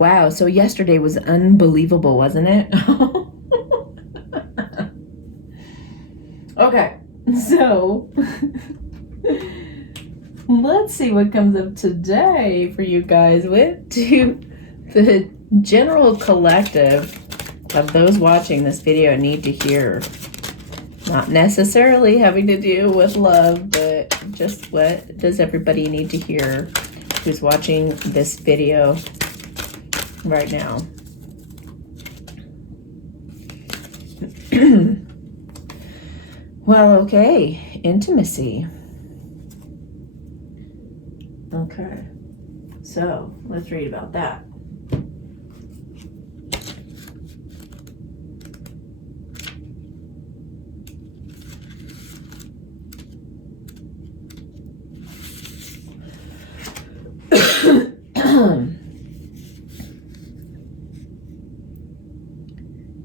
Wow, so yesterday was unbelievable, wasn't it? Okay, so let's see what comes up today for you guys. What do the general collective of those watching this video need to hear? Not necessarily having to do with love, but just what does everybody need to hear who's watching this video right now? Well, okay, intimacy. Okay, so let's read about that.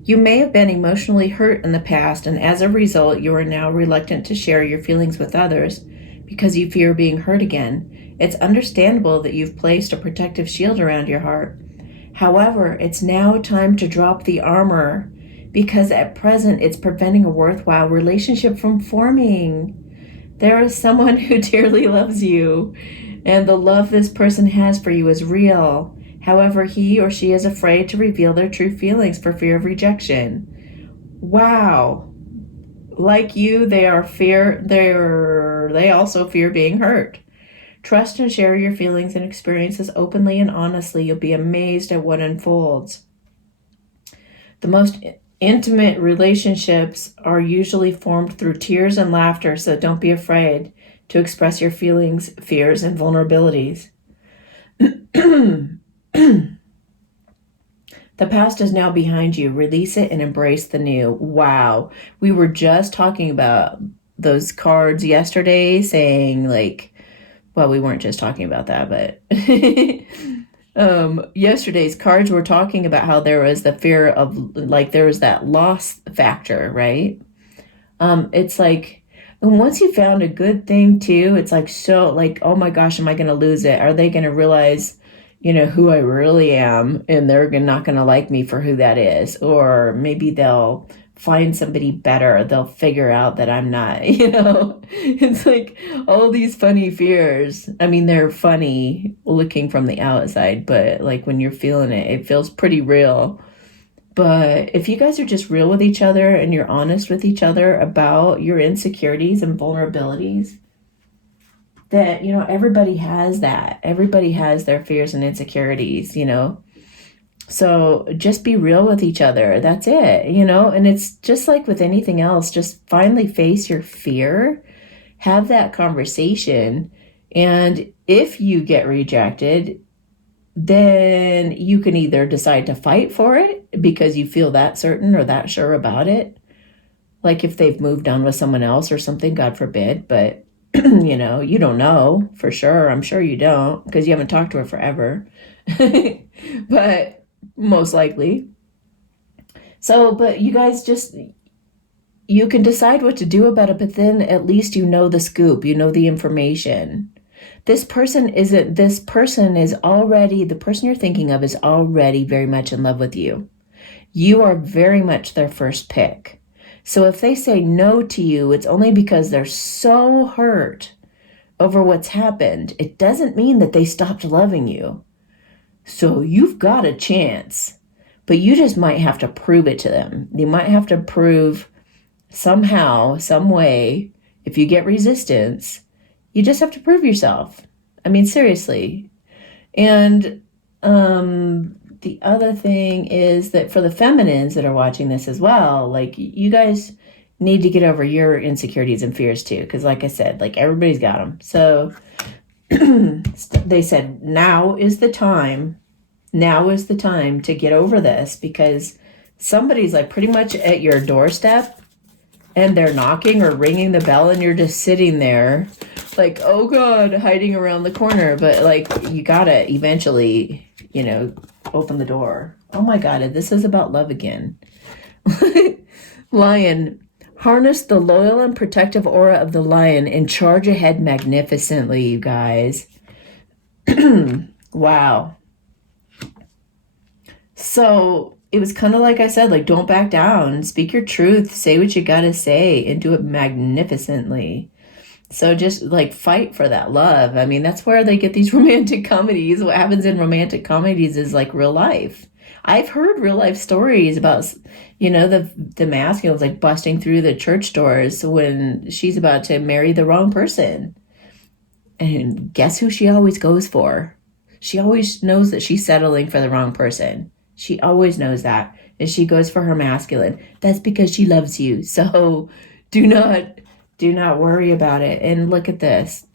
You may have been emotionally hurt in the past, and as a result, you are now reluctant to share your feelings with others because you fear being hurt again. It's understandable that you've placed a protective shield around your heart. However, it's now time to drop the armor because at present it's preventing a worthwhile relationship from forming. There is someone who dearly loves you, and the love this person has for you is real. However, he or she is afraid to reveal their true feelings for fear of rejection. Wow. Like you, they also fear being hurt. Trust and share your feelings and experiences openly and honestly. You'll be amazed at what unfolds. The most intimate relationships are usually formed through tears and laughter, so don't be afraid to express your feelings, fears, and vulnerabilities. The past is now behind you. Release it and embrace the new. Wow. We were just talking about those cards yesterday saying like, well, we weren't just talking about that, but yesterday's cards were talking about how there was the fear of like, there was that loss factor, right? It's like, and once you found a good thing too, it's like, so like, oh my gosh, am I going to lose it? Are they going to realize, who I really am, and they're not going to like me for who that is? Or maybe they'll find somebody better. They'll figure out that I'm not, it's like all these funny fears. I mean, they're funny looking from the outside, but like when you're feeling it, it feels pretty real. But if you guys are just real with each other and you're honest with each other about your insecurities and vulnerabilities, that, everybody has that. Everybody has their fears and insecurities, So just be real with each other. That's it, and it's just like with anything else, just finally face your fear, have that conversation. And if you get rejected, then you can either decide to fight for it because you feel that certain or that sure about it. Like if they've moved on with someone else or something, God forbid, but you don't know for sure. I'm sure you don't because you haven't talked to her forever, but most likely. So, but you guys you can decide what to do about it, but then at least you know the scoop, you know the information. The person you're thinking of is already very much in love with you. You are very much their first pick. So if they say no to you, it's only because they're so hurt over what's happened. It doesn't mean that they stopped loving you. So you've got a chance, but you just might have to prove it to them. You might have to prove somehow, some way, if you get resistance, you just have to prove yourself. I mean, seriously. And the other thing is that for the feminines that are watching this as well, like you guys need to get over your insecurities and fears too. Because like I said, like everybody's got them. So they said, now is the time to get over this because somebody's like pretty much at your doorstep and they're knocking or ringing the bell and you're just sitting there like, oh God, hiding around the corner. But like, you gotta eventually, open the door. Oh my God, this is about love again. Lion, harness the loyal and protective aura of the lion and charge ahead magnificently, you guys. Wow. So it was kind of like I said, like, don't back down, speak your truth, say what you gotta say, and do it magnificently. So just like fight for that love. I mean, that's where they get these romantic comedies. What happens in romantic comedies is like real life. I've heard real life stories about, the masculines like busting through the church doors when she's about to marry the wrong person. And guess who she always goes for? She always knows that she's settling for the wrong person. She always knows that. And she goes for her masculine. That's because she loves you. So do not do not worry about it. And look at this.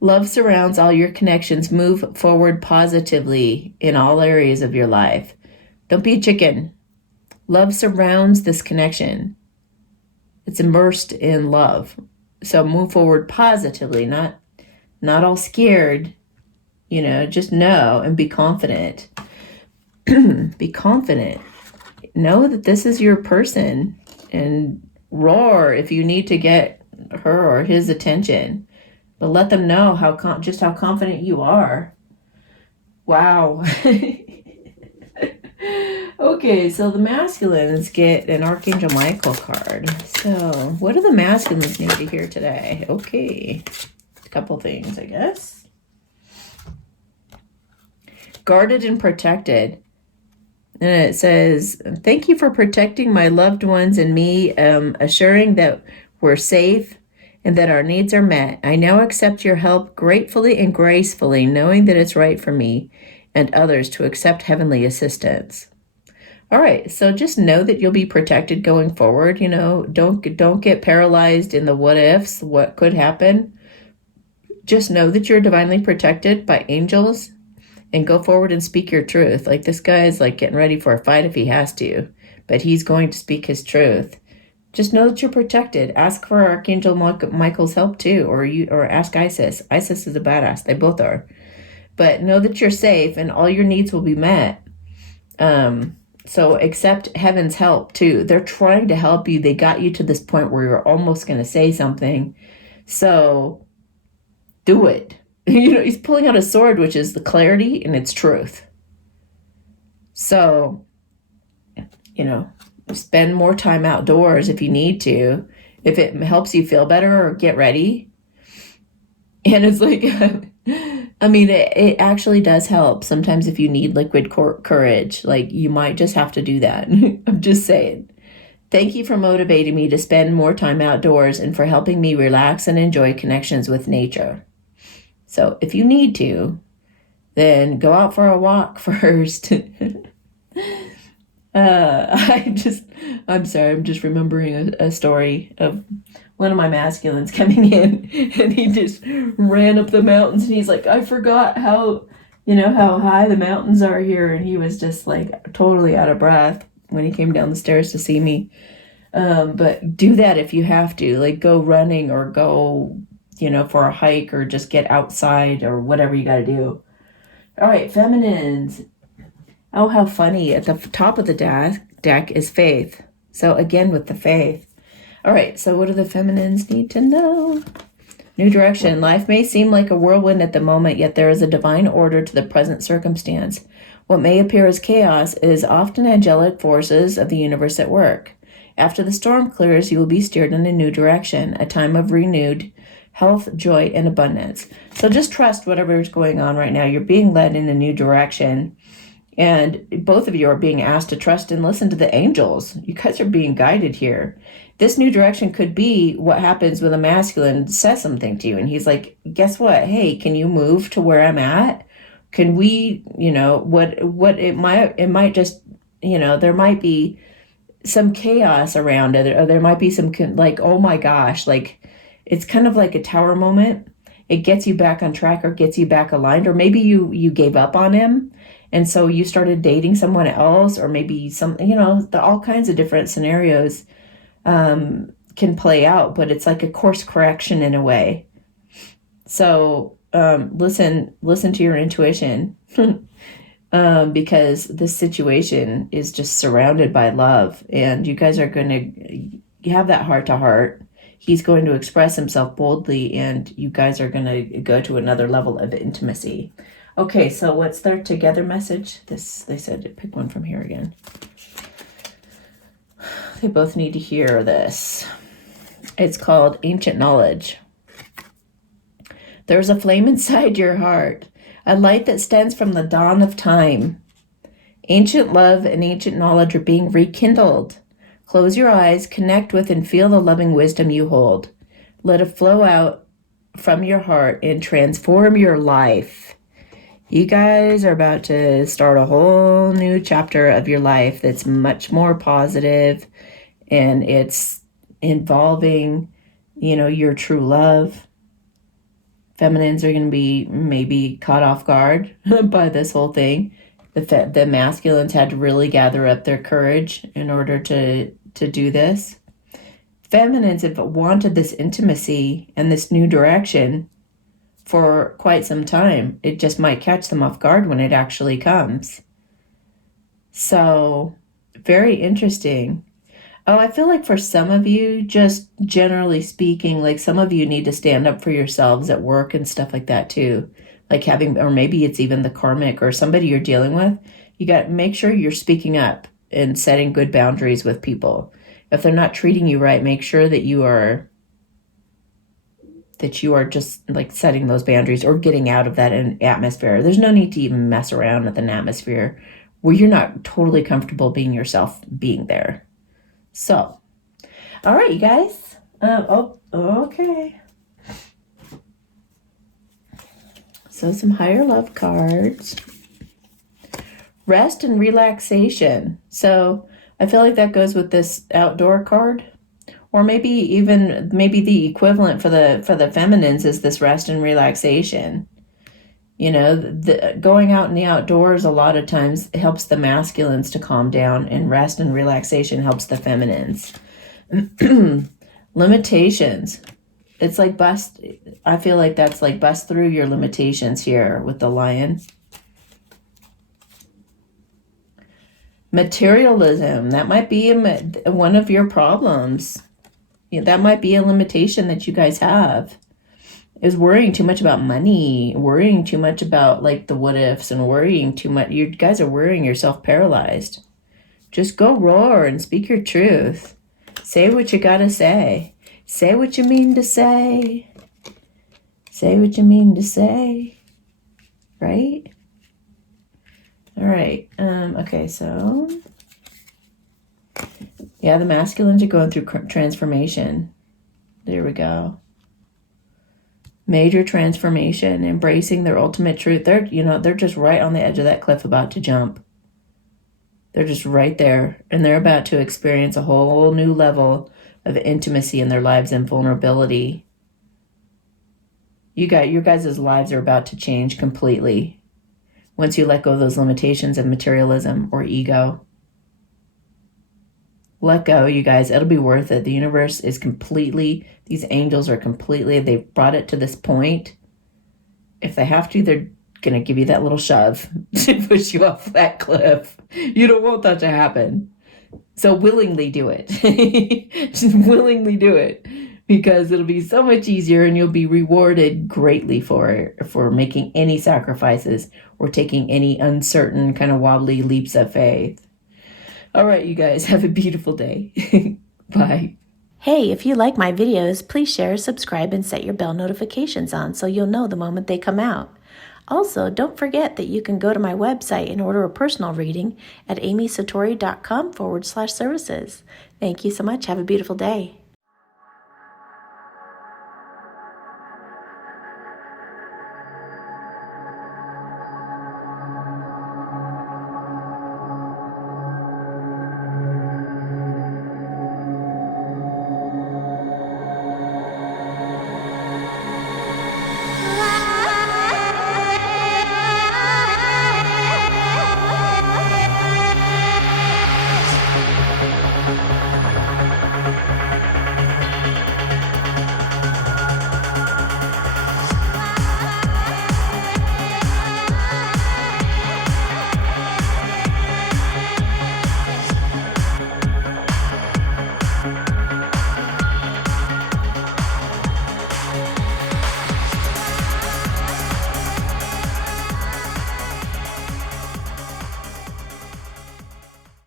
Love surrounds all your connections. Move forward positively in all areas of your life. Don't be a chicken. Love surrounds this connection. It's immersed in love. So move forward positively, not all scared, just know and be confident. Be confident. Know that this is your person and roar if you need to get her or his attention. But let them know just how confident you are. Wow. Okay, so the masculines get an Archangel Michael card. So, what do the masculines need to hear today? Okay, a couple things, I guess. Guarded and protected. And it says, thank you for protecting my loved ones and me, assuring that we're safe and that our needs are met. I now accept your help gratefully and gracefully, knowing that it's right for me and others to accept heavenly assistance. All right, so just know that you'll be protected going forward. Don't get paralyzed in the what ifs, what could happen. Just know that you're divinely protected by angels and go forward and speak your truth. Like this guy is like getting ready for a fight if he has to, but he's going to speak his truth. Just know that you're protected. Ask for Archangel Michael's help too, or ask Isis. Isis is a badass. They both are. But know that you're safe and all your needs will be met. So accept heaven's help too. They're trying to help you. They got you to this point where you're almost going to say something. So do it. He's pulling out a sword, which is the clarity and its truth. So, spend more time outdoors if you need to, if it helps you feel better or get ready. And it's like, I mean, it actually does help. Sometimes if you need liquid courage, like you might just have to do that. I'm just saying. Thank you for motivating me to spend more time outdoors and for helping me relax and enjoy connections with nature. So if you need to, then go out for a walk first. I'm sorry, I'm just remembering a story of one of my masculines coming in and he just ran up the mountains and he's like, I forgot how high the mountains are here. And he was just like totally out of breath when he came down the stairs to see me. But do that if you have to, like go running or go, for a hike or just get outside or whatever you got to do. All right, feminines. Oh, how funny. At the top of the deck is faith. So again, with the faith. All right, so what do the feminines need to know? New direction. Life may seem like a whirlwind at the moment, yet there is a divine order to the present circumstance. What may appear as chaos is often angelic forces of the universe at work. After the storm clears, you will be steered in a new direction, a time of renewed health, joy, and abundance. So just trust whatever is going on right now. You're being led in a new direction. And both of you are being asked to trust and listen to the angels. You guys are being guided here. This new direction could be what happens when a masculine says something to you. And he's like, guess what? Hey, can you move to where I'm at? Can we, what it might just, there might be some chaos around it. Or there might be some like, oh my gosh, like it's kind of like a tower moment. It gets you back on track or gets you back aligned. Or maybe you gave up on him. And so you started dating someone else, or maybe all kinds of different scenarios can play out, but it's like a course correction in a way. So listen to your intuition because this situation is just surrounded by love, and you guys are going to have that heart to heart. He's going to express himself boldly, and you guys are going to go to another level of intimacy. Okay, so what's their together message? They said pick one from here again. They both need to hear this. It's called Ancient Knowledge. There's a flame inside your heart, a light that stands from the dawn of time. Ancient love and ancient knowledge are being rekindled. Close your eyes, connect with and feel the loving wisdom you hold. Let it flow out from your heart and transform your life. You guys are about to start a whole new chapter of your life that's much more positive, and it's involving, your true love. Feminines are going to be maybe caught off guard by this whole thing. The masculines had to really gather up their courage in order to do this. Feminines have wanted this intimacy and this new direction for quite some time. It just might catch them off guard when it actually comes. So, very interesting. Oh, I feel like for some of you, just generally speaking, like some of you need to stand up for yourselves at work and stuff like that too. Like or maybe it's even the karmic or somebody you're dealing with. You got to make sure you're speaking up and setting good boundaries with people. If they're not treating you right, make sure that you are just like setting those boundaries or getting out of that atmosphere. There's no need to even mess around with an atmosphere where you're not totally comfortable being yourself being there. So, all right, you guys. Okay. So some higher love cards. Rest and relaxation. So I feel like that goes with this outdoor card. Or maybe the equivalent for the feminines is this rest and relaxation. Going out in the outdoors a lot of times helps the masculines to calm down, and rest and relaxation helps the feminines. Limitations. It's like I feel like that's like bust through your limitations here with the lion. Materialism. That might be one of your problems. That might be a limitation that you guys have. Is worrying too much about money, worrying too much about like the what ifs, and worrying too much. You guys are worrying yourself paralyzed. Just go roar and speak your truth. Say what you gotta say. Say what you mean to say. Say what you mean to say. Right? All right. Okay, so yeah, the masculines are going through transformation. There we go. Major transformation, embracing their ultimate truth. They're just right on the edge of that cliff about to jump. They're just right there, and they're about to experience a whole new level of intimacy in their lives and vulnerability. Your guys' lives are about to change completely once you let go of those limitations of materialism or ego. Let go, you guys. It'll be worth it. The universe is these angels are they've brought it to this point. If they have to, they're going to give you that little shove to push you off that cliff. You don't want that to happen. So willingly do it. Just willingly do it, because it'll be so much easier, and you'll be rewarded greatly for making any sacrifices or taking any uncertain kind of wobbly leaps of faith. All right, you guys, have a beautiful day. Bye. Hey, if you like my videos, please share, subscribe, and set your bell notifications on so you'll know the moment they come out. Also, don't forget that you can go to my website and order a personal reading at amysatori.com/services. Thank you so much. Have a beautiful day.